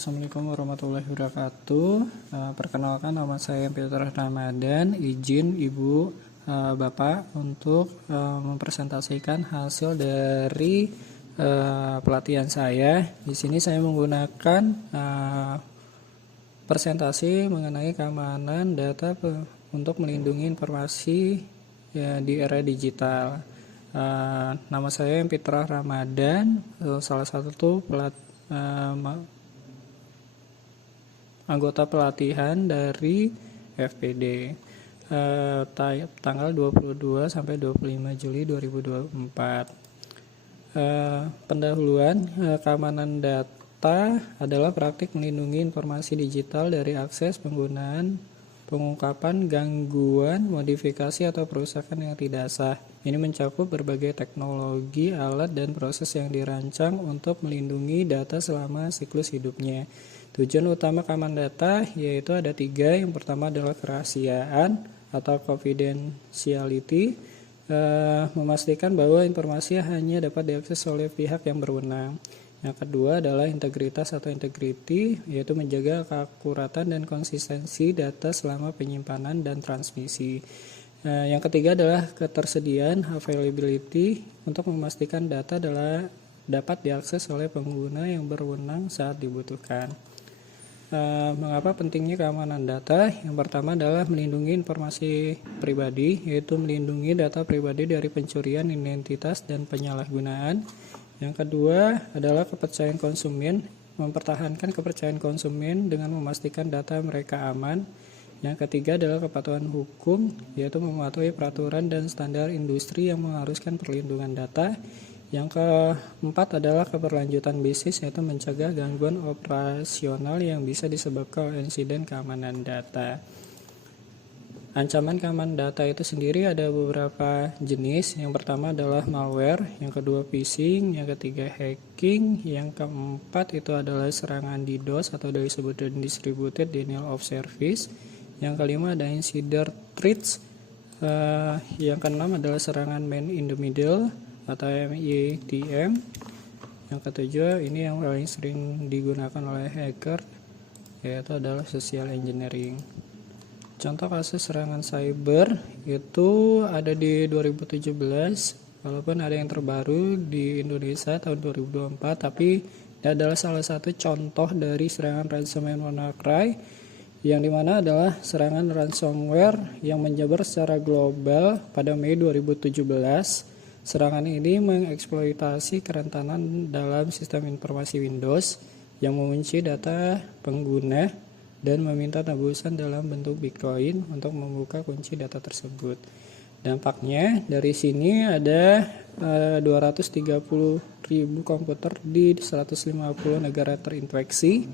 Assalamualaikum warahmatullahi wabarakatuh. Perkenalkan, nama saya Peter Ramadan. Izin Ibu Bapak untuk mempresentasikan hasil dari pelatihan saya. Di sini saya menggunakan presentasi mengenai keamanan data untuk melindungi informasi di era digital. Nama saya Peter Ramadan, salah satu anggota pelatihan dari FPD, tanggal 22 sampai 25 Juli 2024. Pendahuluan, keamanan data adalah praktik melindungi informasi digital dari akses, penggunaan, pengungkapan, gangguan, modifikasi, atau perusakan yang tidak sah. Ini mencakup berbagai teknologi, alat, dan proses yang dirancang untuk melindungi data selama siklus hidupnya. Tujuan utama keamanan data yaitu ada 3. Yang pertama adalah kerahasiaan atau confidentiality, memastikan bahwa informasi hanya dapat diakses oleh pihak yang berwenang. Yang kedua adalah integritas atau integrity, yaitu menjaga keakuratan dan konsistensi data selama penyimpanan dan transmisi. Yang ketiga adalah ketersediaan availability, untuk memastikan data dapat diakses oleh pengguna yang berwenang saat dibutuhkan. Mengapa pentingnya keamanan data? Yang pertama adalah melindungi informasi pribadi, yaitu melindungi data pribadi dari pencurian identitas dan penyalahgunaan. Yang kedua adalah kepercayaan konsumen, mempertahankan kepercayaan konsumen dengan memastikan data mereka aman. Yang ketiga adalah kepatuhan hukum, yaitu mematuhi peraturan dan standar industri yang mengharuskan perlindungan data. Yang keempat adalah keberlanjutan bisnis, yaitu mencegah gangguan operasional yang bisa disebabkan oleh insiden keamanan data. Ancaman keamanan data itu sendiri ada beberapa jenis. Yang pertama adalah malware, yang kedua phishing, yang ketiga hacking, yang keempat itu adalah serangan DDoS atau disebut distributed denial of service. Yang kelima ada insider threats. Yang keenam adalah serangan man in the middle atau MITM. Yang ketujuh, ini yang paling sering digunakan oleh hacker, yaitu adalah social engineering. Contoh kasus serangan cyber itu ada di 2017, walaupun ada yang terbaru di Indonesia tahun 2024, tapi adalah salah satu contoh dari serangan ransomware WannaCry, yang dimana adalah serangan ransomware yang menyebar secara global pada Mei 2017. Serangan ini mengeksploitasi kerentanan dalam sistem informasi Windows yang mengunci data pengguna dan meminta tebusan dalam bentuk Bitcoin untuk membuka kunci data tersebut. Dampaknya dari sini ada 230.000 komputer di 150 negara terinfeksi,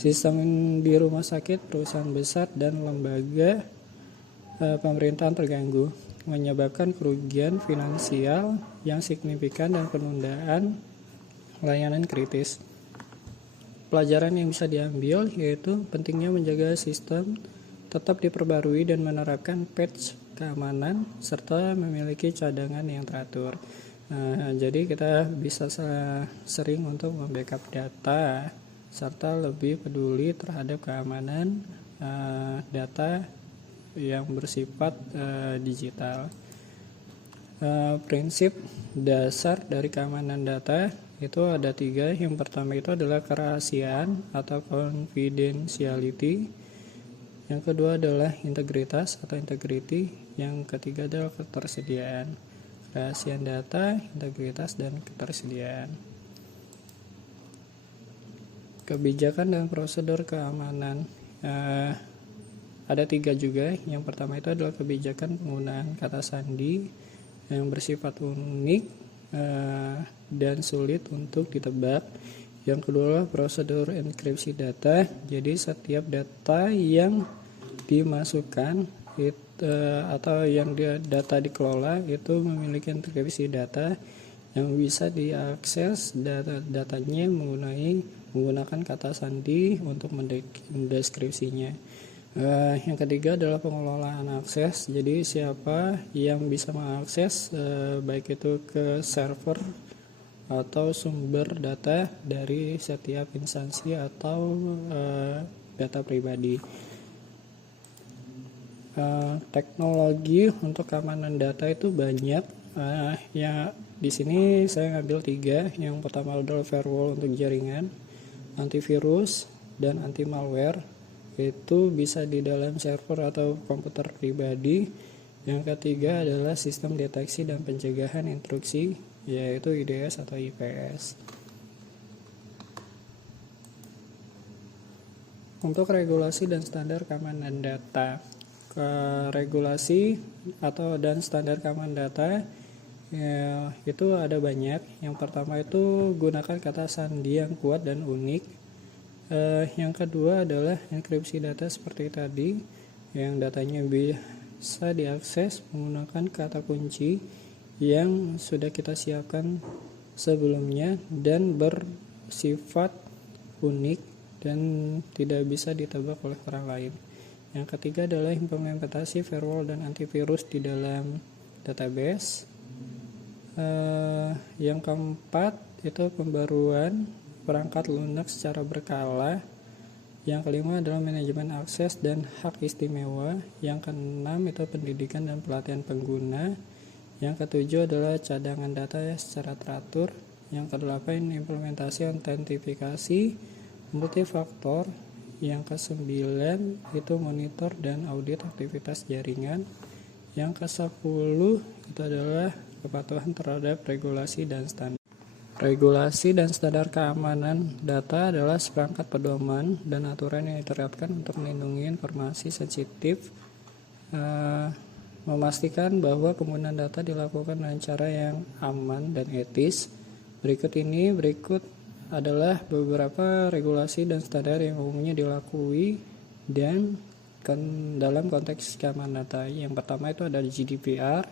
sistem di rumah sakit, perusahaan besar, dan lembaga pemerintahan terganggu, menyebabkan kerugian finansial yang signifikan dan penundaan layanan kritis. Pelajaran yang bisa diambil yaitu pentingnya menjaga sistem tetap diperbarui dan menerapkan patch keamanan serta memiliki cadangan yang teratur. Jadi kita bisa sering untuk membackup data serta lebih peduli terhadap keamanan data yang bersifat digital. Prinsip dasar dari keamanan data itu ada 3. Yang pertama itu adalah kerahasiaan atau confidentiality. Yang kedua adalah integritas atau integrity. Yang ketiga adalah ketersediaan. Kerahasiaan data, integritas, dan ketersediaan. Kebijakan dan prosedur keamanan ada 3 juga. Yang pertama itu adalah kebijakan penggunaan kata sandi yang bersifat unik dan sulit untuk ditebak. Yang kedua adalah prosedur enkripsi data. Jadi setiap data yang dimasukkan atau yang data dikelola itu memiliki enkripsi data yang bisa diakses datanya menggunakan kata sandi untuk mendeskripsinya. Yang ketiga adalah pengelolaan akses. Jadi siapa yang bisa mengakses baik itu ke server atau sumber data dari setiap instansi atau data pribadi. Teknologi untuk keamanan data itu banyak. Ya, di sini saya ngambil 3. Yang pertama adalah firewall untuk jaringan, antivirus, dan anti malware. Itu bisa di dalam server atau komputer pribadi. Yang ketiga adalah sistem deteksi dan pencegahan intrusi, yaitu IDS atau IPS. Untuk regulasi dan standar keamanan data, regulasi dan standar keamanan data itu ada banyak. Yang pertama itu gunakan kata sandi yang kuat dan unik. Yang kedua adalah enkripsi data seperti tadi, yang datanya bisa diakses menggunakan kata kunci yang sudah kita siapkan sebelumnya dan bersifat unik dan tidak bisa ditebak oleh orang lain. Yang ketiga adalah implementasi firewall dan antivirus di dalam database. Yang keempat itu pembaruan perangkat lunak secara berkala. Yang kelima adalah manajemen akses dan hak istimewa. Yang keenam itu pendidikan dan pelatihan pengguna. Yang ketujuh adalah cadangan data secara teratur. Yang kedelapan implementasi autentifikasi multifaktor. Yang ke-9 itu monitor dan audit aktivitas jaringan. Yang ke-10 itu adalah kepatuhan terhadap regulasi dan standar. Regulasi dan standar keamanan data adalah seperangkat pedoman dan aturan yang diterapkan untuk melindungi informasi sensitif, memastikan bahwa penggunaan data dilakukan dengan cara yang aman dan etis. Berikut adalah beberapa regulasi dan standar yang umumnya dilakui dan dalam konteks keamanan data. Yang pertama itu ada GDPR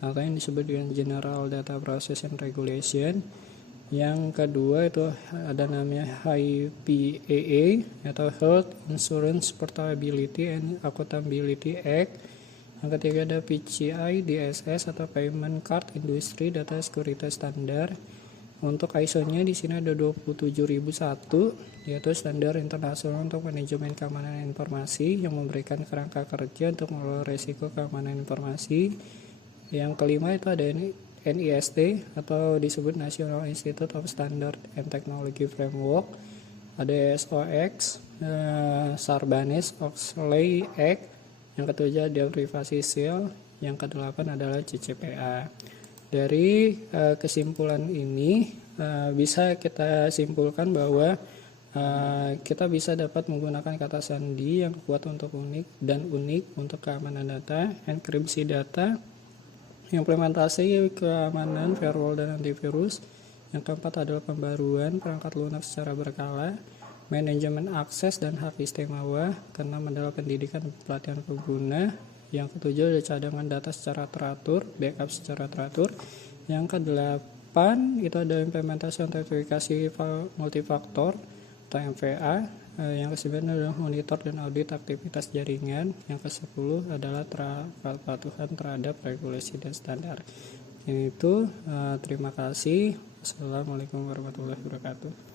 atau yang disebut dengan General Data Processing Regulation. Yang kedua itu ada namanya HIPAA atau Health Insurance Portability and Accountability Act. Yang ketiga ada PCI DSS atau Payment Card Industry Data Security Standard. Untuk ISO-nya di sini ada 27001, yaitu standar internasional untuk manajemen keamanan informasi yang memberikan kerangka kerja untuk mengelola risiko keamanan informasi. Yang kelima itu ada NIST atau disebut National Institute of Standard and Technology Framework. Ada SOX, Sarbanes-Oxley Act. Yang ketujuh ada Privacy Shield. Yang kedelapan adalah CCPA. Dari kesimpulan ini bisa kita simpulkan bahwa kita bisa dapat menggunakan kata sandi yang kuat untuk unik untuk keamanan data, enkripsi data, implementasi keamanan firewall dan antivirus. Yang keempat adalah pembaruan perangkat lunak secara berkala, manajemen akses dan hak istimewa, keenam adalah pendidikan dan pelatihan pengguna. Yang ketujuh adalah cadangan data secara teratur, backup secara teratur. Yang kedelapan itu ada implementasi autentifikasi multifaktor atau MFA. Yang ke-9 adalah monitor dan audit aktivitas jaringan. Yang ke-10 adalah kepatuhan terhadap regulasi dan standar. Itu terima kasih. Assalamualaikum warahmatullahi wabarakatuh.